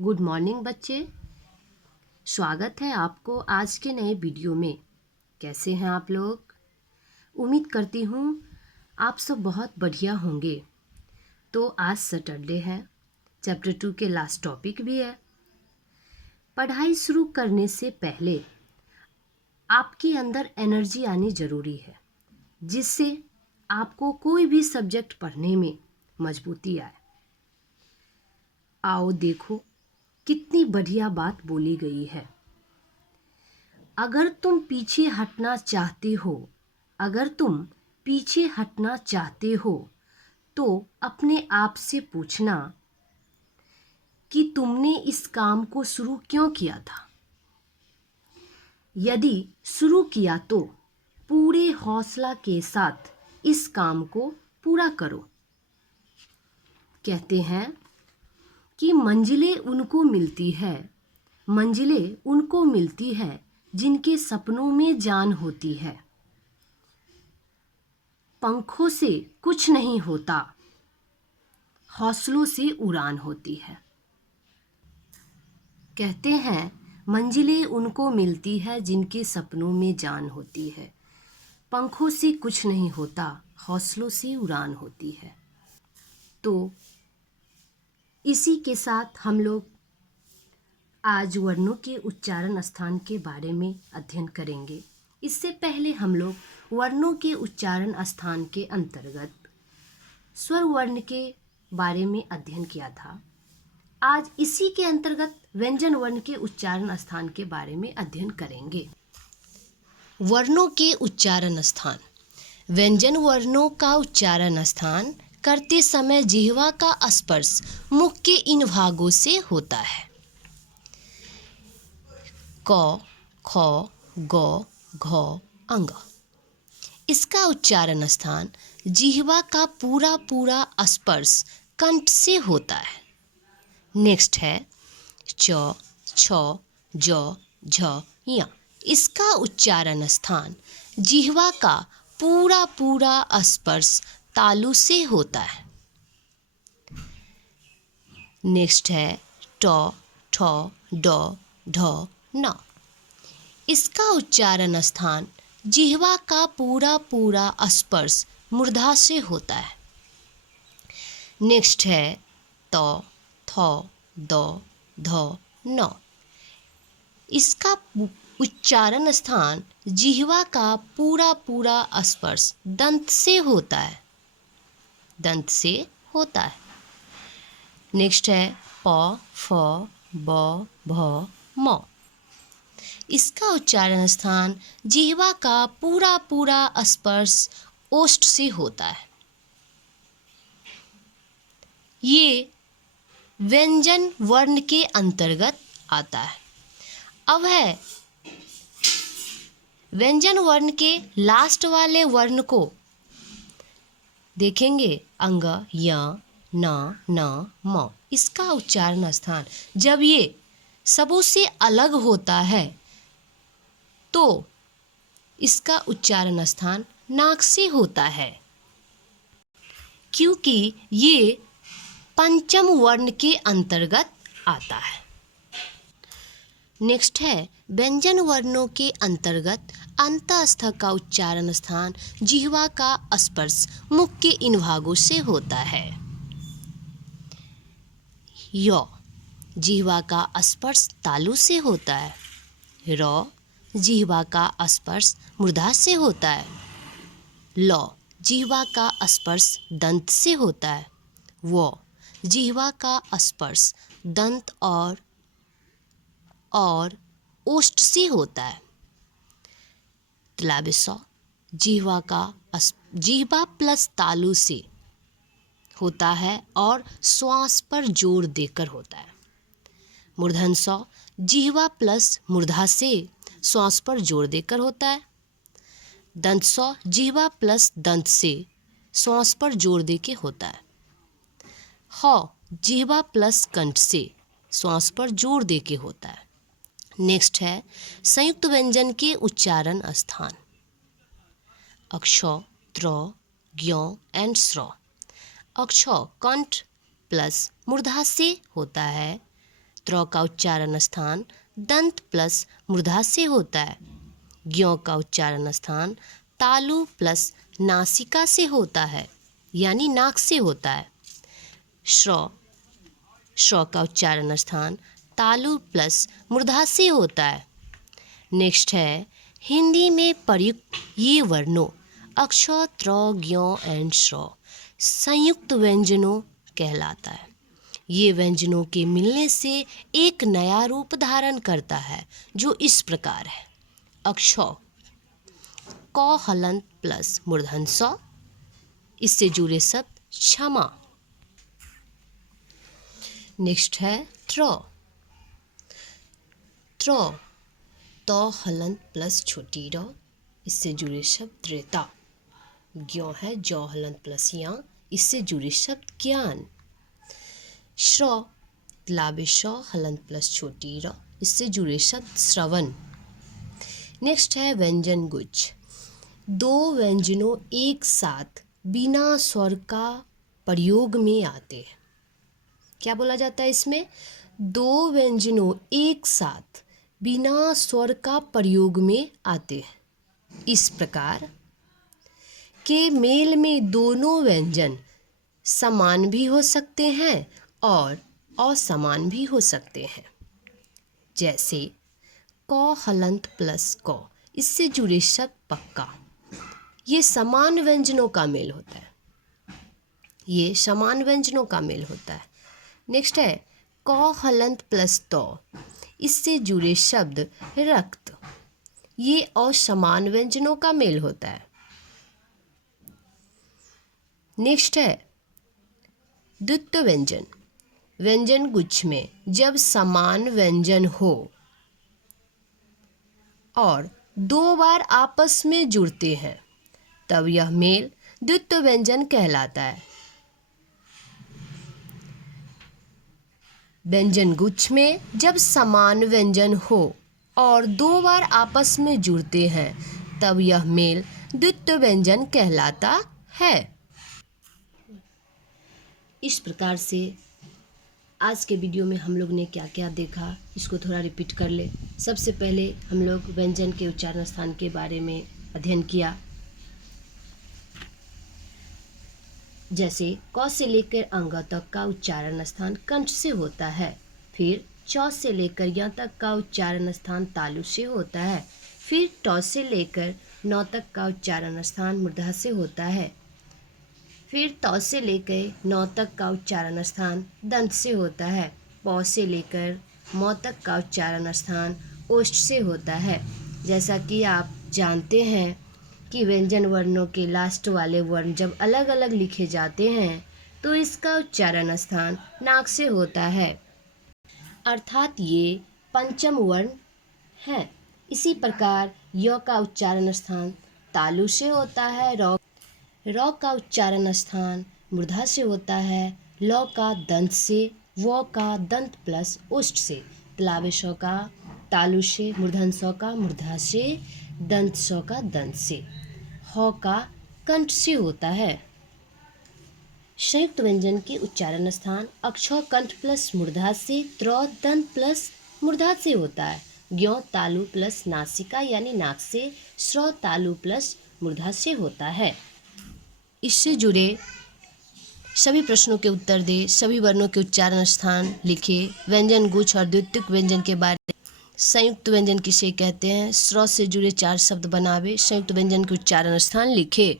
Good morning बच्चे। स्वागत है आपको आज के नए वीडियो में। कैसे हैं आप लोग? उम्मीद करती हूँ आप सब बहुत बढ़िया होंगे। तो आज सैटरडे है, चैप्टर 2 के लास्ट टॉपिक भी है। पढ़ाई शुरू करने से पहले आपके अंदर एनर्जी आनी ज़रूरी है, जिससे आपको कोई भी सब्जेक्ट पढ़ने में मजबूती आए। आओ देखो कितनी बढ़िया बात बोली गई है। अगर तुम पीछे हटना चाहते हो तो अपने आप से पूछना कि तुमने इस काम को शुरू क्यों किया था। यदि शुरू किया तो पूरे हौसला के साथ इस काम को पूरा करो। कहते हैं कि मंजिलें उनको मिलती है जिनके सपनों में जान होती है। पंखों से कुछ नहीं होता, हौसलों से उड़ान होती है। कहते हैं मंजिलें उनको मिलती है जिनके सपनों में जान होती है। पंखों से कुछ नहीं होता, हौसलों से उड़ान होती है। तो इसी के साथ हम लोग आज वर्णों के उच्चारण स्थान के बारे में अध्ययन करेंगे। इससे पहले हम लोग वर्णों के उच्चारण स्थान के अंतर्गत स्वर वर्ण के बारे में अध्ययन किया था। आज इसी के अंतर्गत व्यंजन वर्ण के उच्चारण स्थान के बारे में अध्ययन करेंगे। वर्णों के उच्चारण स्थान। व्यंजन वर्णों का उच्चारण स्थान करते समय जिह्वा का स्पर्श मुख के इन भागों से होता है। क, ख, ग, घ, अंग। इसका उच्चारण स्थान जिह्वा का पूरा स्पर्श कंठ से होता है। नेक्स्ट है च, छ, ज, झ, य। इसका उच्चारण स्थान जिह्वा का पूरा स्पर्श तालु से होता है। नेक्स्ट है ट, ठ, ड, ढ, न। इसका उच्चारण स्थान जिह्वा का पूरा स्पर्श मूर्धा से होता है। नेक्स्ट है त, थ, द, ध, न। इसका उच्चारण स्थान जिह्वा का पूरा स्पर्श दंत से होता है। नेक्स्ट है प, फ, ब, भ, म। इसका उच्चारण स्थान जिह्वा का पूरा स्पर्श ओष्ठ से होता है। ये व्यंजन वर्ण के अंतर्गत आता है। अब है व्यंजन वर्ण के लास्ट वाले वर्ण को देखेंगे। अंग, य, न, म। इसका उच्चारण स्थान जब ये सबों से अलग होता है तो इसका उच्चारण स्थान नाक से होता है, क्योंकि ये पंचम वर्ण के अंतर्गत आता है। नेक्स्ट है व्यंजन वर्णों के अंतर्गत अंतःस्थ का उच्चारण स्थान जिह्वा का स्पर्श मुख के इन भागों से होता है। य, जिह्वा का स्पर्श तालु से होता है। र, जिह्वा का स्पर्श मूर्धा से होता है। ल, जिह्वा का स्पर्श दंत से होता है। व, जिह्वा का स्पर्श दंत और ओष्ठ से होता है। तलाबे स, जिह्वा प्लस तालु से होता है और श्वास पर जोर देकर होता है। मूर्धन स, जिह्वा प्लस मूर्धा से श्वास पर जोर देकर होता है। दंत स, जिह्वा प्लस दंत से श्वास पर जोर देके होता है। ह, जिह्वा प्लस कंठ से श्वास पर जोर देके होता है। नेक्स्ट है संयुक्त व्यंजन के उच्चारण स्थान। अक्ष, त्र, ज्ञ एंड श्र। अक्ष कंठ प्लस मूर्धा से होता है। त्र का उच्चारण स्थान दंत प्लस मूर्धा से होता है। ज्ञ का उच्चारण स्थान तालु प्लस नासिका से होता है, यानी नाक से होता है। श्र का उच्चारण स्थान तालु प्लस मूर्धा से होता है। नेक्स्ट है हिंदी में प्रयुक्त ये वर्णों अक्ष, त्र, ज्ञ एंड श्र संयुक्त व्यंजनों कहलाता है। ये व्यंजनों के मिलने से एक नया रूप धारण करता है जो इस प्रकार है। अक्ष क हलंत प्लस मूर्धन स, इससे जुड़े शब्द क्षमा। नेक्स्ट है त्र त हलंत प्लस छोटी र, इससे जुड़े शब्द त्रेता। ज्ञ है ज हलंत प्लस या, इससे जुड़े शब्द ज्ञान। श्र लाबे श हलंत प्लस छोटी र, इससे जुड़े शब्द श्रवण। नेक्स्ट है व्यंजन गुच्छ। दो व्यंजनों एक साथ बिना स्वर का प्रयोग में आते हैं। क्या बोला जाता है इसमें? दो व्यंजनों एक साथ बिना स्वर का प्रयोग में आते हैं। इस प्रकार के मेल में दोनों व्यंजन समान भी हो सकते हैं और असमान भी हो सकते हैं। जैसे क हलंत प्लस क, इससे जुड़े शब्द पक्का। ये समान व्यंजनों का मेल होता है, ये समान व्यंजनों का मेल होता है। नेक्स्ट है क हलंत प्लस त, इससे जुड़े शब्द रक्त। ये असमान व्यंजनों का मेल होता है। नेक्स्ट है द्वित्व व्यंजन। व्यंजन गुच्छ में जब समान व्यंजन हो और दो बार आपस में जुड़ते हैं तब यह मेल द्वित्व व्यंजन कहलाता है। व्यंजन गुच्छ में जब समान व्यंजन हो और दो बार आपस में जुड़ते हैं तब यह मेल द्वित्व व्यंजन कहलाता है। इस प्रकार से आज के वीडियो में हम लोग ने क्या क्या देखा, इसको थोड़ा रिपीट कर ले। सबसे पहले हम लोग व्यंजन के उच्चारण स्थान के बारे में अध्ययन किया। जैसे क से लेकर अंग तक का उच्चारण स्थान कंठ से होता है। फिर च से लेकर य तक का उच्चारण स्थान तालु से होता है। फिर ट से लेकर न तक का उच्चारण स्थान मूर्धा से होता है। फिर त से लेकर न तक का उच्चारण स्थान दंत से होता है। प से लेकर म तक का उच्चारण स्थान ओष्ठ से होता है। जैसा कि आप जानते हैं कि व्यंजन वर्णों के लास्ट वाले वर्ण जब अलग अलग लिखे जाते हैं तो इसका उच्चारण स्थान नाक से होता है, अर्थात ये पंचम वर्ण है। इसी प्रकार य का उच्चारण स्थान तालु से होता है। र का उच्चारण स्थान मूर्धा से होता है। ल का दंत से, व का दंत प्लस ओष्ठ से, तलावे श का तालु से, मूर्धन स का मूर्धा से, दंत स का दंत से, ह का कंठ से होता है। संयुक्त व्यंजन के उच्चारण स्थान अक्ष कंठ प्लस मूर्धा से, त्र दंत प्लस मूर्धा से होता है। ज्ञ तालु प्लस नासिका यानी नाक से, श्र तालु प्लस मूर्धा से होता है। इससे जुड़े सभी प्रश्नों के उत्तर दे, सभी वर्णों के उच्चारण स्थान लिखे, व्यंजन गुच्छ और द्वितीयक व्यंजन के बारे में। संयुक्त व्यंजन किसे कहते हैं, स्र से जुड़े 4 शब्द बनावे, संयुक्त व्यंजन के उच्चारण स्थान लिखे।